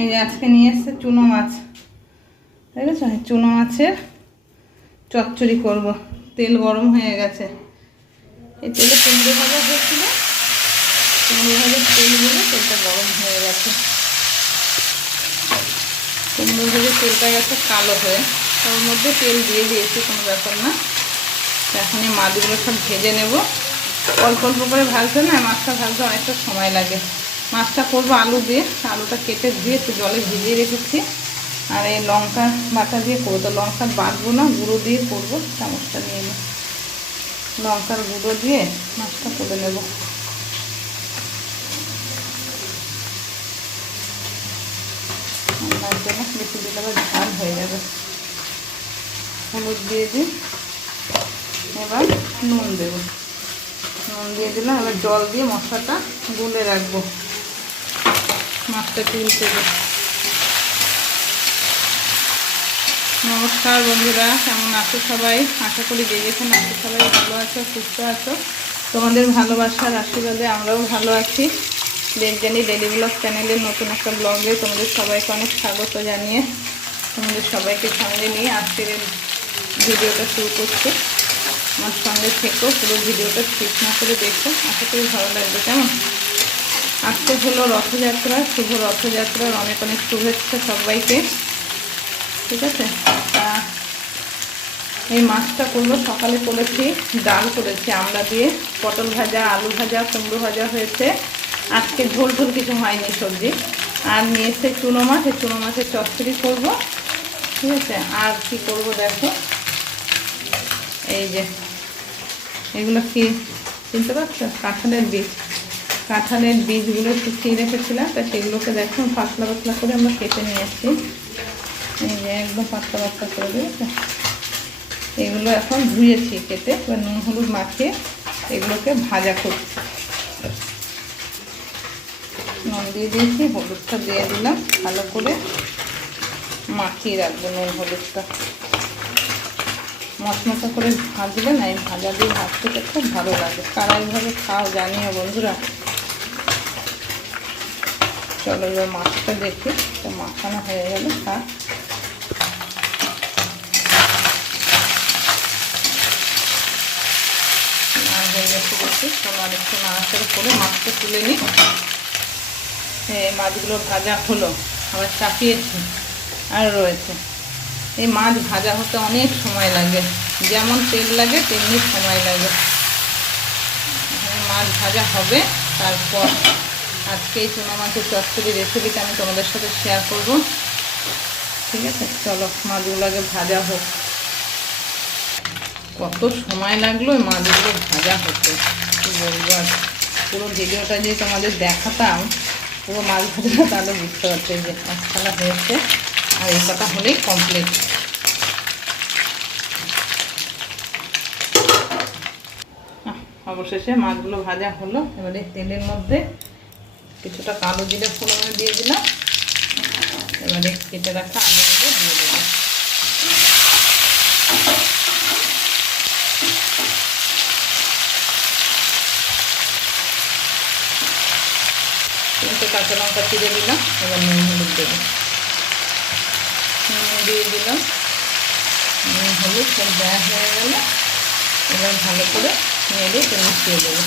এই যে আজকে নিয়ে এসছে চুনো মাছ, ঠিক আছে? চুনো মাছের চচ্চড়ি করব। তেল গরম হয়ে গেছে। এই তেলে কুমড়ো ভাজা হয়েছিল, কুমড়ো ভাজার তেলগুলো তেলটা গরম হয়ে গেছে। কুমড়ো ভাজার তেলটা গেছে কালো হয়ে, তার মধ্যে তেল দিয়ে দিয়েছি, কোনো ব্যাপার না। এখন এই মাছগুলো সব ভেজে নেব। অল্প অল্প করে ভাজতে না, মাছটা ভাজতে অনেকটা সময় লাগে। মাছটা করবো আলু দিয়ে, আলুটা কেটে ধুয়ে একটু জলে ভিজিয়ে রেখেছি। আর এই লঙ্কা বাটা দিয়ে করবো, তো লঙ্কা বাটবো না, গুঁড়ো দিয়ে করবো। চামচটা নিয়ে নিই, লঙ্কার গুঁড়ো দিয়ে মাছটা করে নেব। রান্নার জন্য বেশি দিলে আবার ঝাল হয়ে যাবে। হলুদ দিয়ে দিই, এবার নুন দেবো। নুন দিয়ে দিলাম, এবার জল দিয়ে মশলাটা গুলে রাখবো। মাছটা তুলতে দেবো। নমস্কার বন্ধুরা, কেমন আছো সবাই? আশা করি যে যেখানে আছো সবাই ভালো আছো, সুস্থ আছো। তোমাদের ভালোবাসার আশীর্বাদে আমরাও ভালো আছি। দেবযানী ডেলি ব্লগ চ্যানেলের নতুন একটা ব্লগে তোমাদের সবাইকে অনেক স্বাগত জানিয়ে তোমাদের সবাইকে সঙ্গে নিয়ে আজকের ভিডিওটা শুরু করছি। আমার সঙ্গে থেকেও পুরো ভিডিওটা স্কিপ না করে দেখো, আশা করি ভালো লাগবে। কেমন? আজকে হলো রথযাত্রা, শুভ রথযাত্রার অনেক অনেক শুভেচ্ছা সবাইকে, ঠিক আছে? এই মাছটা করবো। সকালে করেছি ডাল, করেছি আমড়া দিয়ে, পটল ভাজা, আলু ভাজা, কুমড়ো ভাজা হয়েছে। আজকে ঝোল ঝোল কিছু হয়নি সবজি। আর নিয়ে এসে চুনো মাছ, এই চুনো মাছের চচ্চড়ি করবো, ঠিক আছে? আর কি করব দেখো, এই যে এগুলো কি চিনতে পারছো? কাঁঠালের বীজ। কাঁঠালের বীজগুলো শুকিয়ে রেখেছিলাম, তা সেগুলোকে দেখো পাতলা পাতলা করে আমরা কেটে নিয়ে এসেছি। এই যে একদম পাতলা পাতলা করে দিয়েছে। এগুলো এখন ধুয়েছি কেটে, এবার নুন হলুদ মাখিয়ে এগুলোকে ভাজা করছি। নুন দিয়ে দিয়েছি, হলুদটা দিয়ে দিলাম, ভালো করে মাখিয়ে রাখবো নুন হলুদটা। মশমশা করে ভাজলে না, এই ভাজা দিয়ে ভাত খেতে খুব ভালো লাগে। কারা এইভাবে খাও জানিও বন্ধুরা। চলো এবার মাছটা দেখি, তো মাখানো হয়ে গেলে থাক। হয়ে গেছে দেখি, চলো আরেকটু নাড়াচাড়া করে মাছটা তুলে নিই। এই মাছগুলো ভাজা হলো, আবার চাপিয়েছি আর রয়েছে। এই মাছ ভাজা হতে অনেক সময় লাগে, যেমন তেল লাগে তেমনি সময় লাগে। মাছ ভাজা হবে, তারপর আজকে এই চুনো মাছের চচ্চড়ি রেসিপিটা আমি তোমাদের সাথে শেয়ার করব, ঠিক আছে? চলো মাছগুলো আগে ভাজা হোক। কত সময় লাগলো এই মাছগুলো ভাজা হতে, কি বলবো। আর পুরো ভিডিওটা যে তোমাদের দেখাতাম পুরো মাছ ভাজাটা, তাহলে বুঝতে পারছে যে মাছখানা হয়েছে। আর এই কথা হলেই কমপ্লিট। অবশেষে মাছগুলো ভাজা হলো। এবারে তেলের মধ্যে কিছুটা কালো জিরে ফোড়নে দিয়ে দিলাম। এবারে কেটে রাখা আলুগুলো দিয়ে দেবো। তিনটে কাঁচা লঙ্কা চিড়ে দিলাম। এবার নুন হলুদ দেবো, নুন দিয়ে দিলাম। নুন হলুদ সব দেওয়া হয়ে গেল। এবার ভালো করে নেড়ে মিশিয়ে দেবো।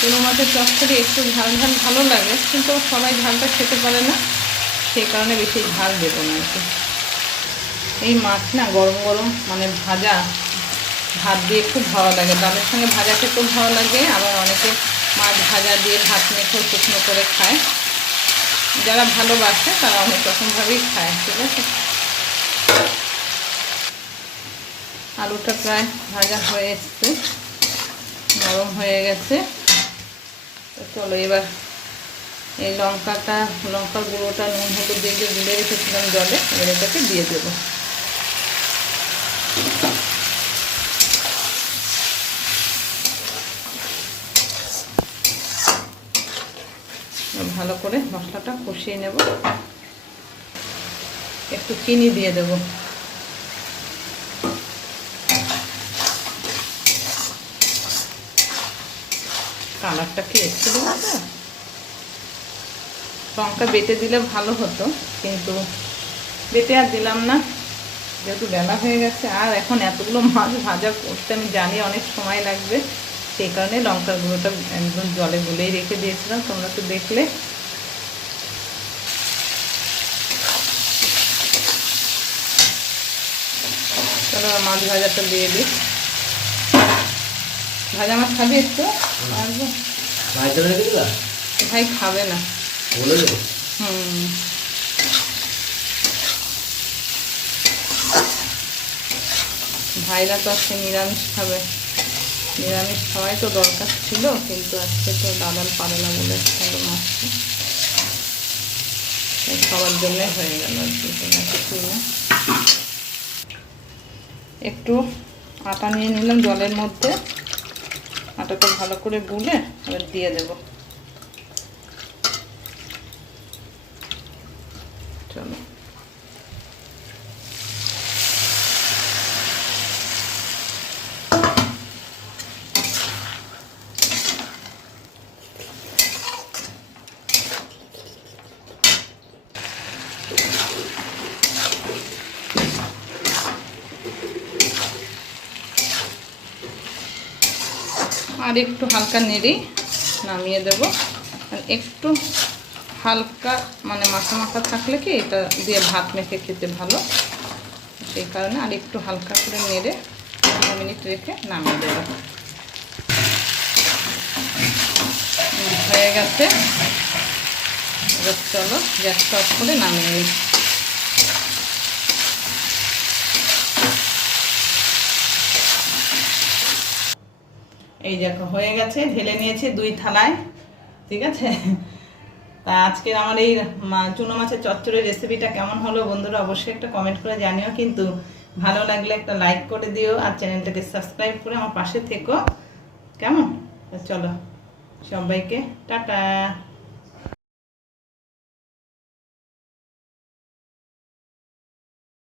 চুনো মাছের চচ্চড়ি একটু ঝাল ঝাল ভালো লাগে, কিন্তু সবাই ঝালটা খেতে পারে না, সেই কারণে বেশি ঝাল দেবো না আর কি। এই মাছ না গরম গরম মানে ভাজা ভাত দিয়ে খুব ভালো লাগে, ডালের সঙ্গে ভাজা খেতেও ভালো লাগে। আবার অনেকে মাছ ভাজা দিয়ে ভাত মেখে শুকনো করে খায়। যারা ভালোবাসে তারা অনেক রকমভাবেই খায়, ঠিক আছে? আলুটা প্রায় ভাজা হয়ে এসছে, নরম হয়ে গেছে। তো চলো এবার এই লঙ্কার গুঁড়োটা নুন হলুদ দিয়ে গুলে রেখেছিলাম জলে, এবার এটাকে দিয়ে দেবো। ভালো করে মশলাটা কষিয়ে নেব। একটু চিনি দিয়ে দেবো। কালারটা কি এসেছিল না? লঙ্কা বেটে দিলে ভালো হতো, কিন্তু বেটে আর দিলাম না, যেহেতু বেলা হয়ে গেছে। আর এখন এতগুলো মাছ ভাজা করতে আমি জানি অনেক সময় লাগবে, সেই কারণে লঙ্কার গুঁড়োটা একদম জলে গুলেই রেখে দিয়েছিলাম। তোমরা তো দেখলে। চলো মাছ ভাজাটা দিয়ে দিই। ভাজা মাছ খাবি একটু? ভাই খাবে না। ভাইরা তো আজকে নিরামিষ খাবে, নিরামিষ খাওয়াই তো দরকার ছিল, কিন্তু আজকে তো দাদাল পারে না বলে মাছটা সবার জন্যে হয়ে গেল আর কি, কিছু না। একটু আটা নিয়ে নিলাম জলের মধ্যে, আটাটা ভালো করে গুলে এবার দিয়ে দেব। চলো আর একটু হালকা নেড়ে নামিয়ে দেব। আর একটু হালকা মানে মাখা মাখা থাকলে কি এটা দিয়ে ভাত মেখে খেতে ভালো, সেই কারণে আর একটু হালকা করে নেড়ে 2 মিনিট রেখে নামিয়ে দেব। হয়ে গেছে, এবার চলো গ্যাসটা অফ করে নামিয়ে নিই। এই দেখো হয়ে গেছে, ঢেলে নিয়েছি 2 থালায়, ঠিক আছে। তা আজকের আমার এই চুনো মাছের চচ্চড়ির রেসিপিটা কেমন হলো বন্ধুরা অবশ্যই একটা কমেন্ট করে জানিও, কিন্তু ভালো লাগলে একটা লাইক করে দিও আর চ্যানেলটাকে সাবস্ক্রাইব করে আমার পাশে থেকো, কেমন? চলো সবাইকে টাটা।